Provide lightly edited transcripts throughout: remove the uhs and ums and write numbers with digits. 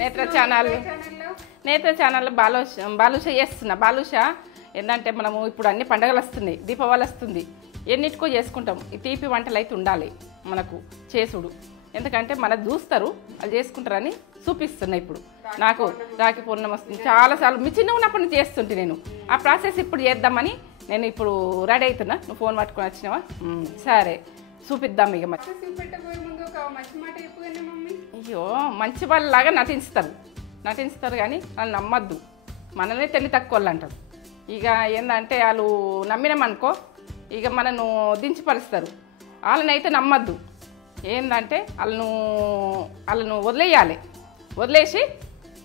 నేత్ర ఛానల్ బాలుష చేస్తున్నా. బాలుష ఏంటంటే మనము ఇప్పుడు అన్ని పండుగలు వస్తున్నాయి, దీపావళి వస్తుంది, ఎన్నిటికో చేసుకుంటాం. ఈ తీపి వంటలు అయితే ఉండాలి మనకు చేసుడు. ఎందుకంటే మనది చూస్తారు, వాళ్ళు చేసుకుంటారని చూపిస్తున్నా. ఇప్పుడు నాకు రాఖీ పూర్ణం వస్తుంది, చాలాసార్లు మీ చిన్న ఉన్నప్పటి నుంచి చేస్తుంటే నేను ఆ ప్రాసెస్ ఇప్పుడు చేద్దామని నేను ఇప్పుడు రెడీ అవుతున్నా. నువ్వు ఫోన్ పట్టుకొని వచ్చినావా? సరే చూపిద్దాం. ఇక అయ్యో మంచి వాళ్ళలాగా నటిస్తారు కానీ వాళ్ళు నమ్మద్దు. మననే తెలివి తక్కువ వాళ్ళు అంటారు. ఇక ఏంటంటే వాళ్ళు నమ్మినామనుకో ఇక మనను దించిపరుస్తారు. వాళ్ళని అయితే నమ్మద్దు. ఏంటంటే వాళ్ళను వదిలేసి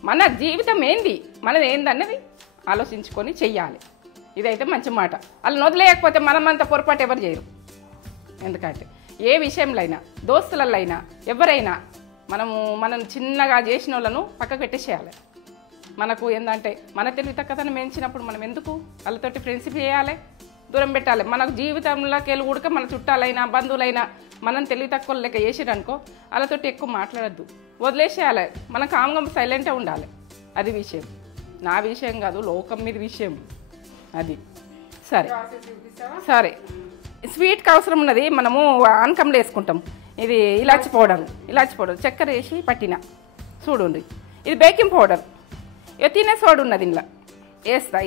మన జీవితం ఏంది, మనది ఏందన్నది ఆలోచించుకొని చెయ్యాలి. ఇదైతే మంచి మాట. వాళ్ళని వదిలేయకపోతే మనమంతా పొరపాటు ఎవరు చేయరు. ఎందుకంటే ఏ విషయంలో అయినా, దోస్తులలో అయినా, ఎవరైనా మనం చిన్నగా చేసిన వాళ్ళను పక్కకు పెట్టేసేయాలి. మనకు ఏంటంటే మన తెలివి తక్కువతనం పెంచినప్పుడు మనం ఎందుకు వాళ్ళతోటి ఫ్రెండ్షిప్ చేయాలి, దూరం పెట్టాలి. మనకు జీవితంలోకి వెళ్ళి ఉడక మన చుట్టాలైనా బంధువులైనా మనం తెలివి తక్కువ లెక్క చేసేటనుకో వాళ్ళతోటి ఎక్కువ మాట్లాడద్దు, వదిలేసేయాలి. మనం కామ్గా సైలెంట్గా ఉండాలి. అది విషయం, నా విషయం కాదు, లోకం మీద విషయం అది. సరే స్వీట్కి అవసరం ఉన్నది. మనము ఆనకంలో వేసుకుంటాం. ఇది ఇలాచి పౌడర్ చక్కెర వేసి పట్టిన చూడండి. ఇది బేకింగ్ పౌడర్. ఇక తినే సోడా ఉన్నది ఇంట్లో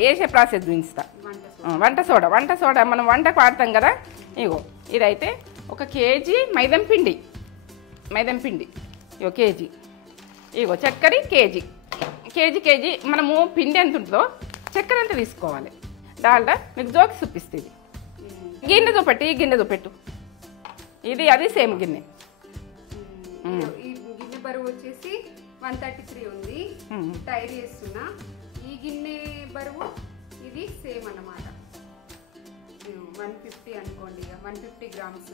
వేసే ప్రాసెస్ చూపిస్తా. వంట సోడా మనం వంటకు వాడతాం కదా. ఇగో ఇదైతే 1 కేజీ మైదం పిండి ఇగో కేజీ. ఇగో చక్కెర కేజీ మనము పిండి ఎంత ఉంటుందో చక్కెర ఎంత తీసుకోవాలి. డాల్డా మీకు జోకి చూపిస్తుంది. గిన్నె చూపెట్టు. ఇది అది సేమ్ గిన్నె. ఈ గిన్నె బరువు వచ్చేసి 133 ఉంది. టైర్ చేస్తున్నా. ఈ గిన్నె బరువు ఇది సేమ్ అన్నమాట. 150 అనుకోండి. 150 గ్రామ్స్.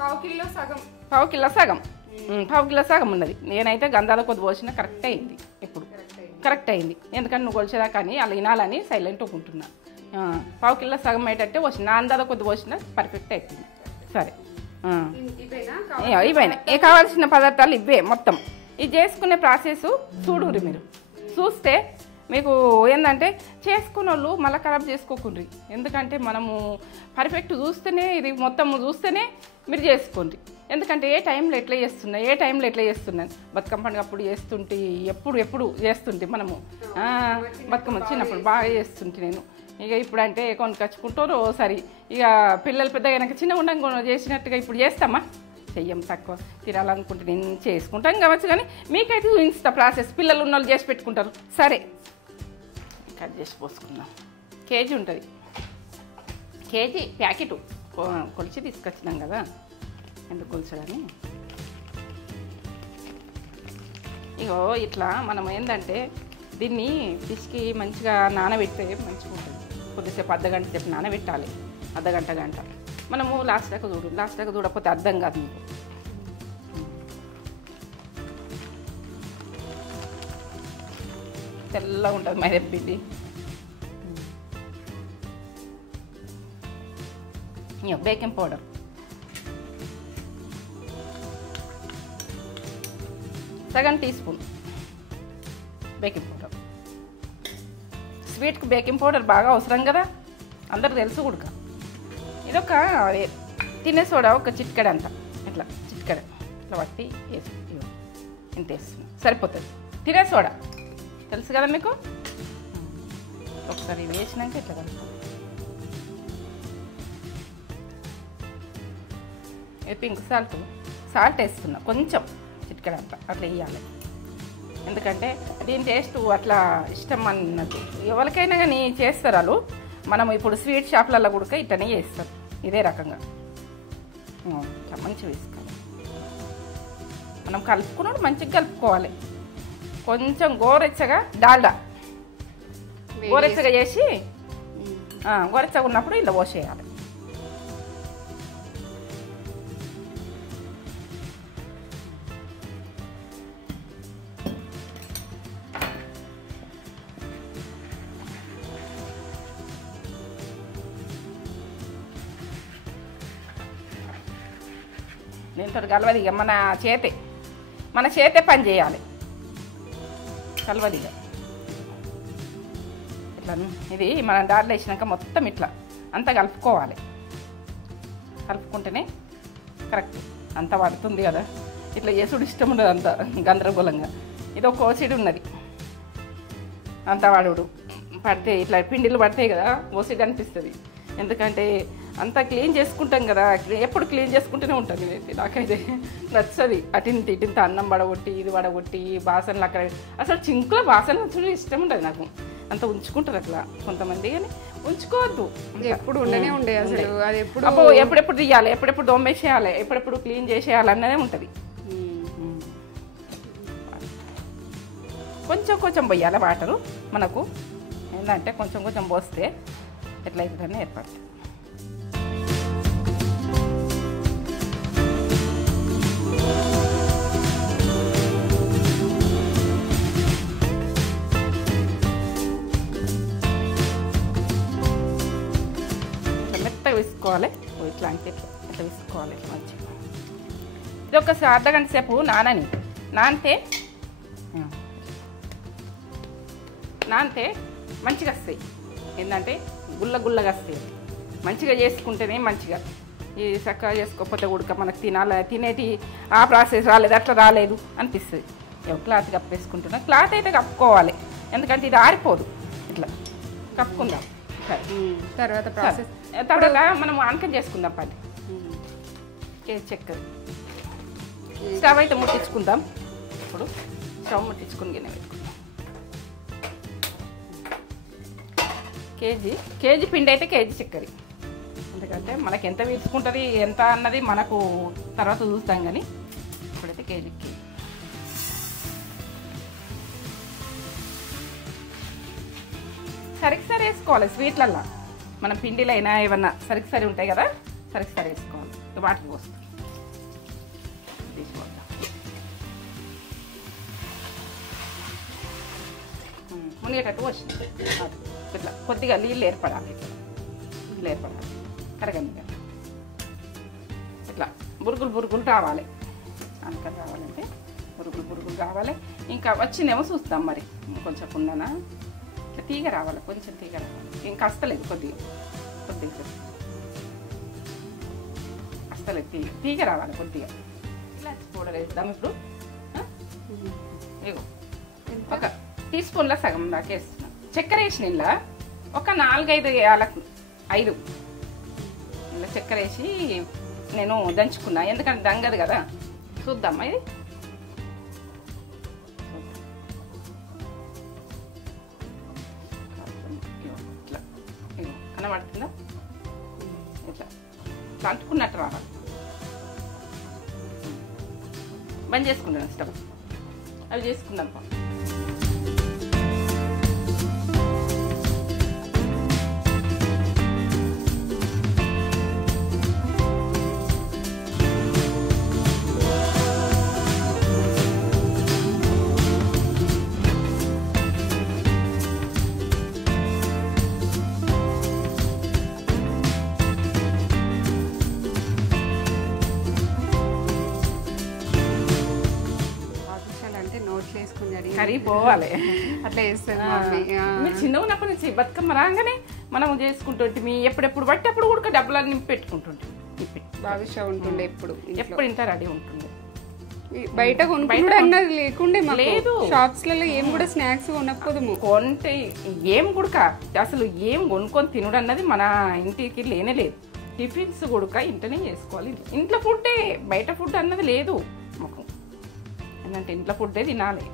పావు కిలో సగం ఉన్నది. నేనైతే గంధాల కొద్ది పోసిన కరెక్ట్ అయింది. ఇప్పుడు కరెక్ట్ అయింది. ఎందుకంటే నువ్వు కొలిచేదా కానీ అలా వినాలని సైలెంట్ ఉంటున్నా. పావు కిలో సగం అయ్యేటట్టే పోసిన, నా అందాల కొద్ది పోసిన పర్ఫెక్ట్ అవుతుంది. సరే ఇవైనా కావాల్సిన పదార్థాలు ఇవే మొత్తం. ఇది చేసుకునే ప్రాసెస్ చూడుర్రి. మీరు చూస్తే మీకు ఏంటంటే చేసుకున్న వాళ్ళు మళ్ళీ ఖరాబ్ చేసుకోకుండ్రి. ఎందుకంటే మనము పర్ఫెక్ట్ చూస్తేనే ఇది మొత్తం చూస్తేనే మీరు చేసుకోండి. ఎందుకంటే ఏ టైంలో ఎట్లా చేస్తున్నాను బతుకమ్మ పండుగ అప్పుడు చేస్తుంటే ఎప్పుడు చేస్తుంటే మనము బతుకమ్మ చిన్నప్పుడు బాగా చేస్తుంటే నేను. ఇక ఇప్పుడు అంటే కొనుకొచ్చుకుంటారు సరి. ఇక పిల్లలు పెద్దగా నాకు చిన్న ఉండగా చేసినట్టుగా ఇప్పుడు చేస్తామా? చెయ్యం. తక్కువ తినాలనుకుంటే నేను చేసుకుంటాం కావచ్చు, కానీ మీకైతే చూపిస్తా ప్రాసెస్. పిల్లలు ఉన్న వాళ్ళు చేసి పెట్టుకుంటారు. సరే కట్ చేసి పోసుకుందాం. కేజీ ఉంటుంది. కేజీ ప్యాకెట్ కొలిచి తీసుకొచ్చినాం కదా, ఎందుకు కొలిచడని. ఇగో ఇట్లా మనం ఏంటంటే దీన్ని ఫిష్కి మంచిగా నానబెడితే మంచిగా ఉంటుంది. కొద్దిసేపు అర్ధగంట సేపు నానబెట్టాలి. గంట మనము లాస్ట్ దాకా చూడకపోతే అర్థం కాదు మీకు. తెల్లగా ఉంటుంది మైదా పిండి. బేకింగ్ పౌడర్ సగం టీ స్పూన్ బేకింగ్ పౌడర్. స్వీట్కి బేకింగ్ పౌడర్ బాగా అవసరం కదా, అందరికి తెలుసు కూడా. ఇదొక తినే సోడా 1 చిటికెడ అంత, ఇట్లా పట్టి వేసి ఇంత వేస్తున్నాం సరిపోతుంది. తినే సోడా తెలుసు కదా మీకు. ఒకసారి వేసినాక ఇట్లా కలుపుతాం. పింక్ సాల్ట్ వేస్తున్నా కొంచెం చిటికెడ అంత అట్లా వేయాలి. ఎందుకంటే దీని టేస్ట్ అట్లా ఇష్టం అన్నట్టు ఎవరికైనా కానీ చేస్తారు వాళ్ళు. మనం ఇప్పుడు స్వీట్ షాప్లలో కూడా ఇట్లనే చేస్తారు ఇదే రకంగా. మంచిగా వేసుకోవాలి. మనం కలుపుకున్నాడు మంచిగా కలుపుకోవాలి. కొంచెం గోరెచ్చగా డాల్డా గోరెచ్చగా చేసి గోరెచ్చగా ఉన్నప్పుడు ఇలా పోసేయాలి. దీంతో కలవది ఇక మన చేతి మన చేతే పని చేయాలి. కలవదిగా ఇట్లా ఇది మనం దాంట్లో వేసినాక మొత్తం ఇట్లా అంతా కలుపుకోవాలి. కలుపుకుంటేనే కరెక్ట్ అంతా పడుతుంది కదా. ఇట్లా చేసుడు ఇష్టం ఉండదు అంత గందరగోళంగా. ఇది ఒక ఓసిడి ఉన్నది అంతా వాడుడు పడితే ఇట్లా పిండిలు పడతాయి కదా ఓసిడి అనిపిస్తుంది. ఎందుకంటే అంతా క్లీన్ చేసుకుంటాం కదా, ఎప్పుడు క్లీన్ చేసుకుంటూనే ఉంటుంది. నాకైతే నచ్చది. అటింత ఇటింత అన్నం పడగొట్టి ఇది పడగొట్టి బాసనలు అక్కడ అసలు చింకుల బాసన ఉంచడం ఇష్టం ఉండదు నాకు. అంత ఉంచుకుంటారు అట్లా కొంతమంది, కానీ ఉంచుకోవద్దు. ఎప్పుడు ఉండనే ఉండే అసలు. అది ఎప్పుడు ఎప్పుడెప్పుడు తీయాలి, ఎప్పుడెప్పుడు దొమ్మేసేయాలి, ఎప్పుడెప్పుడు క్లీన్ చేసేయాలి అన్నదే ఉంటుంది. కొంచెం కొంచెం పోయాలి వాటరు. మనకు ఏంటంటే కొంచెం కొంచెం పోస్తే ఎట్లయితుందని ఏర్పడుతుంది. మెత్తగా విసుకోవాలి. ఇట్లాంటి ఇట్లా విసుకోవాలి ఇట్లా మంచిగా. ఇది ఒక అర్ధగంట సేపు నానితే మంచిగా వస్తాయి. ఏంటంటే గుల్లగా వస్తాయి. మంచిగా చేసుకుంటేనే మంచిగా. ఈ చక్కగా చేసుకోకపోతే ఉడక మనకు తినేటి ఆ ప్రాసెస్ రాలేదు, అట్లా రాలేదు అనిపిస్తుంది. క్లాత్ కప్పేసుకుంటున్నా. క్లాత్ అయితే కప్పుకోవాలి, ఎందుకంటే ఇది ఆరిపోదు. ఇట్లా కప్పుకుందాం. తర్వాత ప్రాసెస్ తర్వాత మనం ఆనకం చేసుకుందాం. పది కేజీ చక్కెర స్టవ్ అయితే ముట్టించుకుందాం. ఇప్పుడు స్టవ్ ముట్టించుకుని గిన్నె పెట్టుకుందాం. కేజీ పిండి అయితే కేజీ చక్కెర. ఎందుకంటే మనకి ఎంత తీసుకుంటుంది ఎంత అన్నది మనకు తర్వాత చూస్తాం, కానీ ఇప్పుడైతే కేజీకి సరికి సరి వేసుకోవాలి. స్వీట్లల్లో మనం పిండిలో అయినా ఏమన్నా సరికి సరి ఉంటాయి కదా, సరికి సరి వేసుకోవాలి. వాటర్ పోస్తాం. మునిగేటట్టు వచ్చింది. ఇట్లా కొద్దిగా నీళ్ళు ఏర్పడాలి. కరగండి. ఇట్లా బురుగులు రావాలి. అనకం రావాలంటే బురుగులు రావాలి. ఇంకా వచ్చిందేమో చూస్తాం. మరి కొంచెం ఉండనా ఇట్లా తీగ రావాలి, కొంచెం తీగ రావాలి. ఇంకా వస్తలేదు కొద్దిగా వస్తలేదు. తీగ రావాలి కొద్దిగా. ఇలాచి పౌడర్ వేద్దాం ఇప్పుడు. ఇగో ఒక టీ స్పూన్లో సగం దాకా వేస్తున్నాం. చక్కెర వేసిన ఇలా ఒక 4-5 యాలకు 5 ఇలా చక్కెర వేసి నేను దంచుకున్నా. ఎందుకంటే దంగదు కదా. చూద్దామా ఇది. ఇట్లా కనబడుతుందా? ఇట్లా అంటుకున్నట్టు రావాలి. బంద్ చేసుకుంటాను స్టవ్. అవి చేసుకుందాం. కర్రీ పోవాలి. అట్లా చేస్తుంది మమ్మీ. మీరు చిన్న ఉన్నప్పటి నుంచి బతుకమ్మ రాగానే మనం చేసుకుంటుంటే ఎప్పుడెప్పుడు బట్టి అప్పుడు కూడా డబ్బులు నింపి పెట్టుకుంటుంటే బాదుషా ఉంటుండే. ఎప్పుడు ఇంత రెడీ ఉంటుంది. బయట కొనుక్కుంటే అన్నది లేకుండే. లేదు షాప్స్ లలో ఏం కూడా స్నాక్స్ కొనకపోదు. కొంటే ఏం గుడక అసలు ఏం కొనుక్కొని తినుడు అన్నది మన ఇంటికి లేనే లేదు. టిఫిన్స్ గుడక ఇంటనే చేసుకోవాలి. ఇంట్లో ఫుడ్డే, బయట ఫుడ్ అన్నది లేదు మాకు. ఏంటంటే ఇంట్లో ఫుడ్డే తినాలి.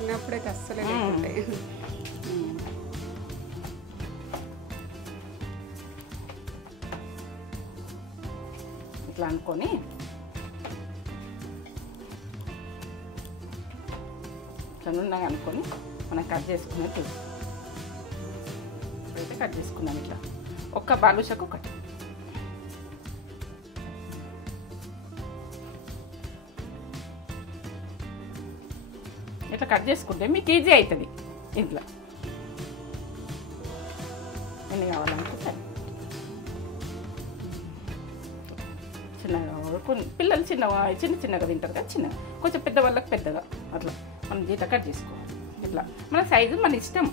చిన్నప్పుడైతే అస్సలే లేకుండే. ఇట్లా అనుకొని ఇట్లా నుండగా అనుకొని మనం కట్ చేసుకున్నట్టు ఇప్పుడైతే కట్ చేసుకున్నాం. ఇట్లా ఒక్క బాలుషకు ఒకటి. ఇట్లా కట్ చేసుకుంటే మీకు ఈజీ అవుతుంది. ఇంట్లో ఎన్ని కావాలంటే సరే చిన్నగా పిల్లలు చిన్నగా తింటారు కదా, చిన్నగా కొంచెం పెద్ద వాళ్ళకి పెద్దగా అట్లా మనం జీత కట్ చేసుకోవాలి. ఇట్లా మన సైజు మన ఇష్టం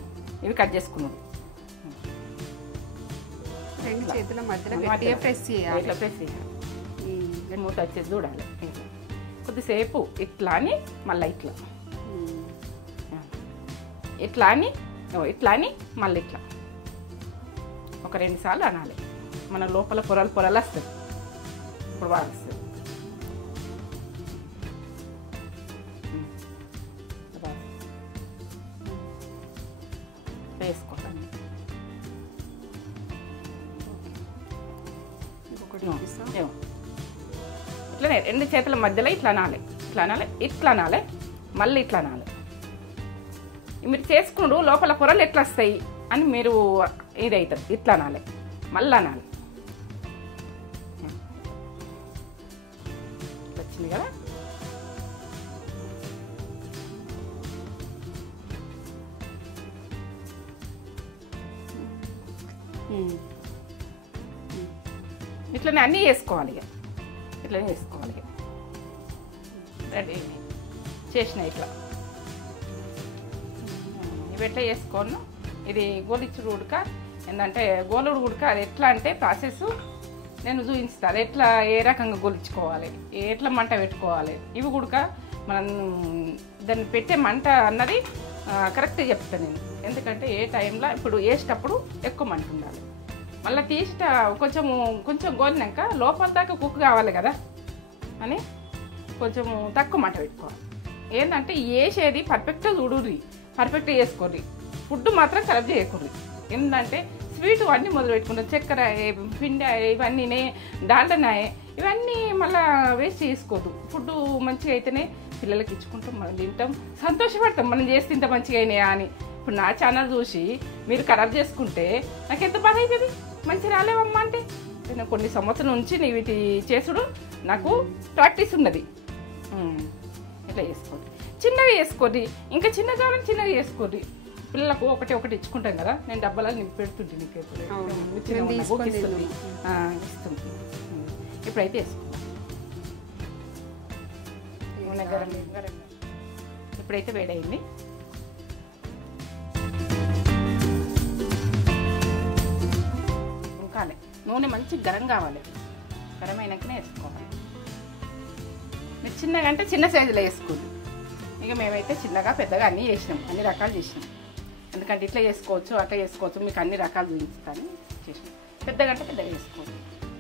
ఇవి కట్ చేసుకున్నాడు. రెండు చేతుల మధ్యలో గట్టిగా ప్రెస్ చేయాలి. ఇట్లా ప్రెస్ చేయాలి. మూత వచ్చేది చూడాలి. కొద్దిసేపు ఇట్లా అని మళ్ళీ ఇట్లా ఇట్లా అని మళ్ళీ ఇట్లా ఒక 2 సార్లు అనాలి. మన లోపల పొరలు వస్తుంది. ఇప్పుడు బాగా వస్తుంది. వేసుకోవాలి. ఇట్లనే 2 చేతుల మధ్యలో ఇట్లా అనాలి, మళ్ళీ ఇట్లా అనాలి. మీరు చేసుకుంటూ లోపల పొరలు ఎట్లా వస్తాయి అని మీరు ఇది అవుతుంది. ఇట్లా అనాలి, మళ్ళీ అనాలి. వచ్చింది కదా. ఇట్లనే అన్నీ వేసుకోవాలి. ఇట్లనే వేసుకోవాలి. రెడీ చేసిన ఇట్లా ఇవి ఎట్లా చేసుకోను. ఇది గోలిచ్చుడు ఉడక ఏంటంటే గోలుడు ఉడక అది ఎట్లా అంటే ప్రాసెస్ నేను చూపిస్తాను. అది ఎట్లా ఏ రకంగా గోలించుకోవాలి, ఎట్లా మంట పెట్టుకోవాలి. ఇవి ఉడక మనం దాన్ని పెట్టే మంట అన్నది కరెక్ట్గా చెప్తాను నేను. ఎందుకంటే ఏ టైంలో ఇప్పుడు వేసేటప్పుడు ఎక్కువ మంట ఉండాలి. మళ్ళీ తీసి కొంచెం గోలినాక లోపల దాకా కుక్ కావాలి కదా అని కొంచెం తక్కువ మంట పెట్టుకోవాలి. ఏంటంటే వేసేది పర్ఫెక్ట్గా చూడుర్రి, పర్ఫెక్ట్గా చేసుకోర్రి. ఫుడ్ మాత్రం ఖరాబ్ చేయకూడదు. ఏంటంటే స్వీట్ అన్నీ మొదలు పెట్టుకుంటాం. చక్కెర, పిండి, ఇవన్నీ డాల్డనాయే, ఇవన్నీ మళ్ళీ వేస్ట్ చేసుకోవద్దు. ఫుడ్ మంచిగా అయితేనే పిల్లలకి ఇచ్చుకుంటాం, మనం తింటాం, సంతోషపడతాం మనం చేసి ఇంత మంచిగా అయినాయా అని. ఇప్పుడు నా ఛానల్ చూసి మీరు ఖరాబ్ చేసుకుంటే నాకు ఎంత బాధ అవుతుంది. మంచి రాలేవమ్మా అంటే నేను కొన్ని సంవత్సరం నుంచి నీ వీటి చేసుడు నాకు ప్రాక్టీస్ ఉన్నది. ఇట్లా చేసుకోండి, చిన్నగా చేసుకోండి. ఇంకా చిన్నగా కావాలని చిన్నగా చేసుకోండి. పిల్లలకు ఒకటి ఇచ్చుకుంటాం కదా. నేను డబ్బాలలో నింపి పెడుతుంటే నీకు ఇస్తుంది. ఇప్పుడైతే వేసుకుంటాం. ఇప్పుడైతే వేడైంది. ఇంకానే నూనె మంచి గరం కావాలి. గరం అయినాకనే వేసుకోవాలి. మీరు చిన్నగా అంటే చిన్న సైజులో వేసుకోండి. ఇక మేమైతే చిన్నగా పెద్దగా అన్నీ చేసినాం, అన్ని రకాలు చేసినాం. ఎందుకంటే ఇట్లా చేసుకోవచ్చు, అట్లా చేసుకోవచ్చు, మీకు అన్ని రకాలు చూపిస్తాను చేసినాం. పెద్దగా అంటే పెద్దగా చేసుకోవచ్చు.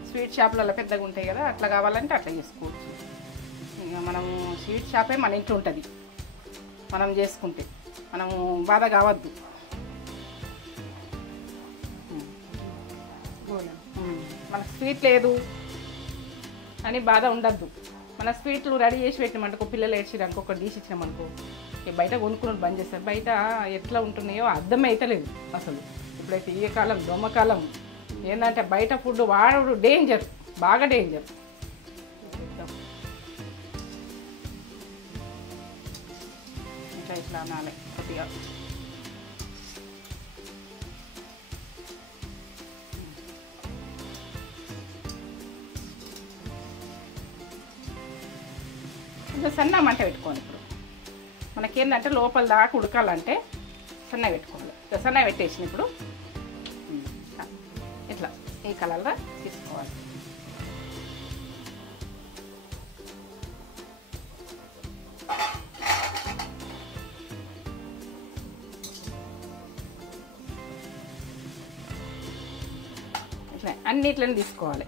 స్వీట్ షాపులలో పెద్దగా ఉంటాయి కదా, అట్లా కావాలంటే అట్లా చేసుకోవచ్చు. ఇక మనము స్వీట్ షాపే మన ఇంట్లో ఉంటుంది. మనం చేసుకుంటే మనము బాధ కావద్దు. మనకు స్వీట్ లేదు అని బాధ ఉండద్దు. మన స్వీట్లు రెడీ చేసి పెట్టినామనుకో, పిల్లలు ఏడ్చిరనుకో, ఒకటి తీసి ఇచ్చినామనుకో, బయట కొనుక్కుని బంద్ చేస్తారు. బయట ఎట్లా ఉంటున్నాయో అర్థమైతలేదు అసలు. ఇప్పుడైతే ఈ కాలం దోమకాలం ఏంటంటే బయట ఫుడ్ వాడు డేంజర్, బాగా డేంజర్. ఇంకా ఇట్లా అనాలి కొద్దిగా. కొంచెం సన్న మంట పెట్టుకోవాలి. ఇప్పుడు మనకేంటంటే లోపల దాకా ఉడకాలంటే సన్నగా పెట్టుకోవాలి. సన్నగా పెట్టేసిన ఇప్పుడు ఇట్లా ఈ కలర్లో తీసుకోవాలి. ఇట్లా అన్నిట్లని తీసుకోవాలి.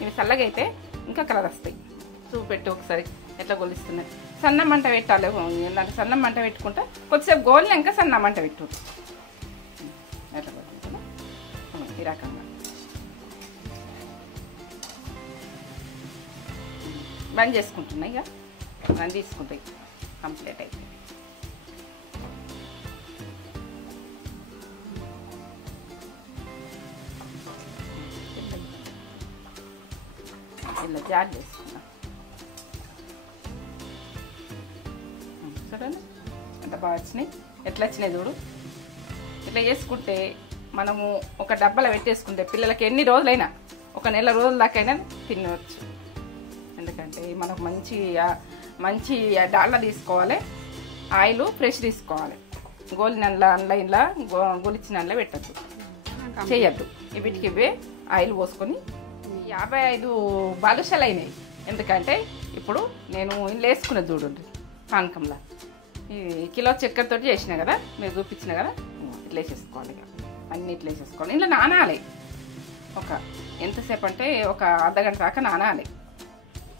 ఇవి చల్లగా అయితే ఇంకా కలర్ వస్తాయి. చూపెట్టు ఒకసారి ఎట్లా గొలుస్తున్నాయి. సన్న మంట పెట్టాలి. ఏంటంటే సన్న మంట పెట్టుకుంటే కొద్దిసేపు గోలినాక సన్న మంట పెట్టు. ఎట్లా కొట్టుకుంటా ఈ రకంగా బంద్ చేసుకుంటున్నాయి. ఇక బంద్ తీసుకుంటాయి కంప్లీట్ అయితే. ఇలా జార్ చేసుకున్నా చూడండి ఎంత బాగా వచ్చినాయి. ఎట్లా వచ్చినాయి చూడు. ఇట్లా చేసుకుంటే మనము ఒక డబ్బాలో పెట్టేసుకుంటే పిల్లలకి ఎన్ని రోజులైనా ఒక నెల రోజుల దాకైనా తినవచ్చు. ఎందుకంటే మనకు మంచి డాల్డా తీసుకోవాలి, ఆయిల్ ఫ్రెష్ తీసుకోవాలి. గోలిన ఆన్లైన్లో గొలిచిన అందులో పెట్టద్దు, చేయొద్దు. వీటికి ఇవే ఆయిల్ పోసుకొని 55 బాదుషాలు అయినాయి. ఎందుకంటే ఇప్పుడు నేను ఇంట్లో వేసుకున్నది చూడండి పానకంలో. ఈ కిలో చక్కెరతో చేసిన కదా, మీరు చూపించిన కదా, ఇట్లా వేసేసుకోవాలి. ఇక అన్నీ ఇట్లా వేసేసుకోవాలి. ఇంట్లో నానాలి ఎంతసేపు అంటే ఒక అర్ధగంట దాకా నానాలి.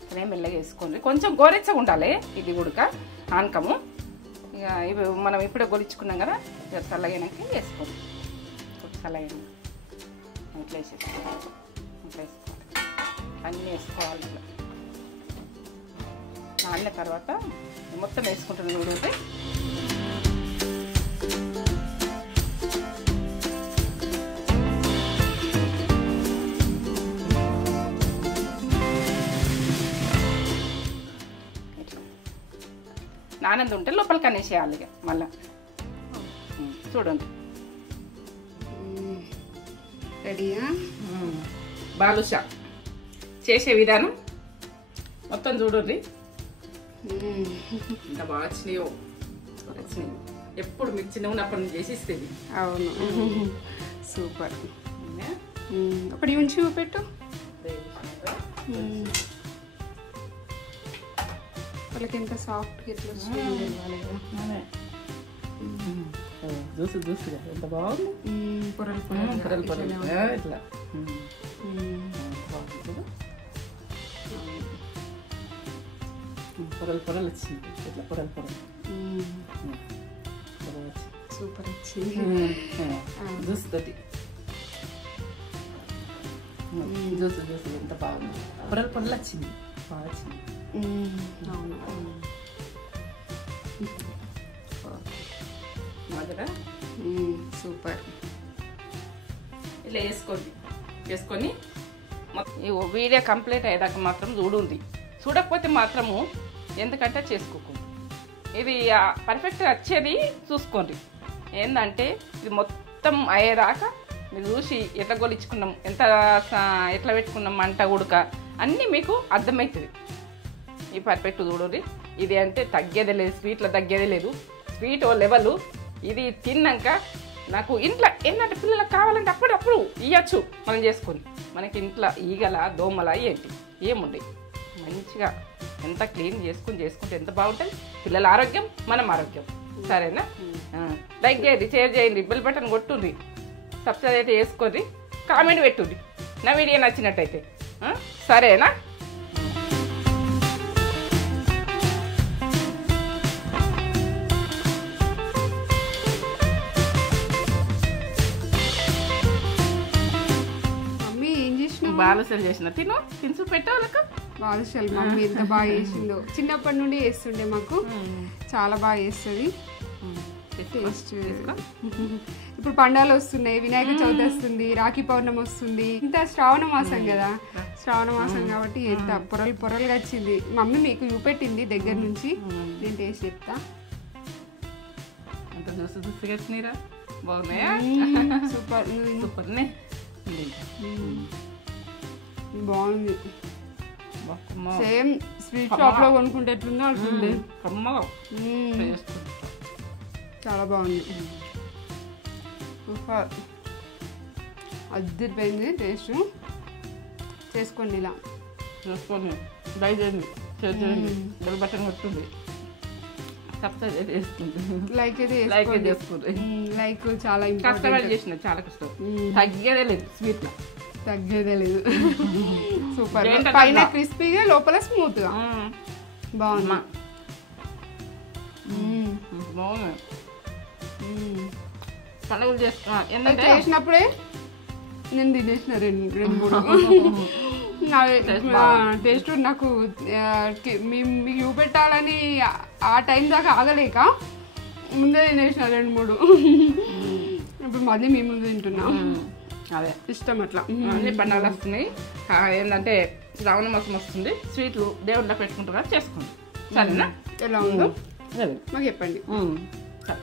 ఇట్లనే మెల్లగా వేసుకోండి. కొంచెం గోరెచ్చగా ఉండాలి ఇది ఉడక పానకము. ఇక ఇవి మనం ఇప్పుడే గొలిచుకున్నాం కదా, ఇక చల్లగైనాక వేసుకోండి. చల్లగైనా ఇట్లా వేసేసుకోవాలి. ఇట్లా వేసుకోవాలి, అన్నీ వేసుకోవాలి. ఇట్లా నానిన తర్వాత మొత్తం వేసుకుంటున్న చూడండి. నానంది ఉంటే లోపలికి అనేసేయాలి. ఇక మళ్ళా చూడండి రెడీయా? బాదుషా చేసే విధానం మొత్తం చూడండి. ఇంత బాగా వచ్చినాయో. ఎప్పుడు మీకు చిన్న ఉన్నప్పటి నుంచి చేసి ఇస్తుంది. అవును, సూపర్. ఒకటి ఉంచి చూపెట్టు. వాళ్ళకి ఎంత సాఫ్ట్గా ఎట్లా వచ్చింది. చూసి ఎంత బాగుంది. పొరలు పొరలు ఇట్లా పొరలు వచ్చింది. ఇట్లా పొరలు సూపర్ వచ్చింది. చూస్తుంది చూసి ఎంత బాగుంది. పొరలు వచ్చింది, బాగా వచ్చింది. అవును, మొదట సూపర్. ఇలా వేసుకొని ఈ వీడియో కంప్లీట్ అయ్యేదాకా మాత్రం చూడుంది. చూడకపోతే మాత్రము ఎందుకంటే చేసుకోకండి. ఇది పర్ఫెక్ట్గా వచ్చేది చూసుకోండి. ఏంటంటే ఇది మొత్తం అయ్యేదాకా మీరు చూసి ఎట్లా గొలిచుకున్నాం, ఎట్లా పెట్టుకున్నాం, మంట ఉడక అన్నీ మీకు అర్థమవుతుంది. ఈ పర్ఫెక్ట్ చూడండి. ఇది అంటే తగ్గేదే లేదు, స్వీట్లో తగ్గేదే లేదు. Sweet level. ఇది తిన్నాక నాకు ఇంట్లో ఏంటంటే పిల్లలకు కావాలంటే అప్పుడప్పుడు ఇవ్వచ్చు మనం చేసుకొని. మనకి ఇంట్లో ఈగల దోమల ఏంటి ఏముండే మంచిగా ఎంత క్లీన్ చేసుకుంటే ఎంత బాగుంటుంది. పిల్లల ఆరోగ్యం, మనం ఆరోగ్యం. సరేనా? లైక్ చేయండి, షేర్ చేయండి, బెల్ బటన్ కొట్టుండ్రి, సబ్స్క్రైబ్ అయితే చేసుకోండి, కామెంట్ పెట్టుండ్రి నా వీడియో నచ్చినట్టయితే. సరేనా? బాదుషాలు చేసిన తిను పెట్టాలక. బాదుషాలు మమ్మీ ఎంత బాగా చేసిందో. చిన్నప్పటి నుండి చేస్తుండే మాకు, చాలా బాగా చేస్తుంది. టేస్ట్. ఇప్పుడు పండుగలు వస్తున్నాయి, వినాయక చవితి వస్తుంది, రాఖీ పౌర్ణమి వస్తుంది. ఇంత శ్రావణ మాసం కదా, శ్రావణ మాసం కాబట్టి ఎంత పొరలుగా వచ్చింది. మమ్మీ మీకు చూపెట్టింది దగ్గర నుంచి, నేను టేస్ట్ చెప్తా. అంత చూసి వచ్చినాయిరా, బాగున్నాయా? సూపర్ సూపర్నే బాగుంది. సేమ్ స్వీట్ షాప్ లో కొనుక్కుంటే ఎట్లుందో అట్లుంది. చాలా బాగుంది, సూపర్. అద్దరిపోయింది టేస్ట్. చేసుకోండి, ఇలా చేసుకోండి, లైక్ చేయండి, షేర్ చేయండి, బెల్ బటన్ కొట్టుంది, సబ్స్క్రైబ్ చేస్తుంది, లైక్ అయితే చేసుకోండి. లైక్ చాలా కష్టపడి చేసిన, చాలా కష్టం. తగ్గేదే లేదు స్వీట్ లో, తగ్గేదే లేదు. సూపర్. పైన క్రిస్పీగా, లోపల స్మూత్ గా బాగుంది. బాగుంది. పండుగలు చేసినప్పుడే నేను తినేసిన రెండు మూడు. టేస్ట్ నాకు మీకు చూపెట్టాలని ఆ టైం దాకా ఆగలేక ముందే తినేసిన 2-3. ఇప్పుడు మళ్ళీ మీ ముందు తింటున్నాం. అదే ఇష్టం అట్లా. అన్ని పండుగలు వస్తున్నాయి. ఏంటంటే శ్రావణ మాసం వస్తుంది, స్వీట్లు దేవుళ్ళ పెట్టుకుంటారా, చేసుకోండి. సరేనా? ఎలా ఉందో మాకు చెప్పండి. సరే.